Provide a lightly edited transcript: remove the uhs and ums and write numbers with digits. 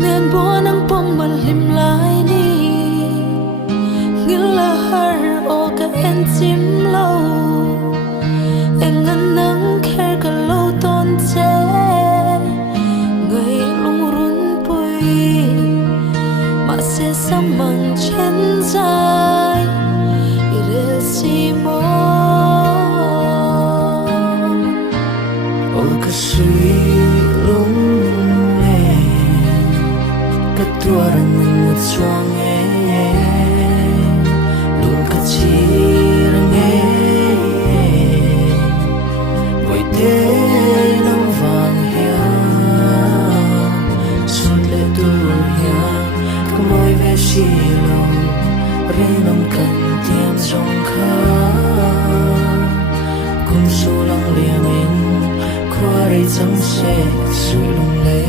nên buồn ang pong malim lại ni ngila har o ka en chim lâu anh ngân nắng kher ka lâu ton che người lung run pui mà sẽ sắm bằng chân dài ire si mo o ka suy lung le ka tuaran ng chuang e lung ka chi rang e voi te nang vang hian sun le tu hian kamoi ve shi lo re nong kan tiam jong kha kum su lang liang in khwa rei chang se sui lung le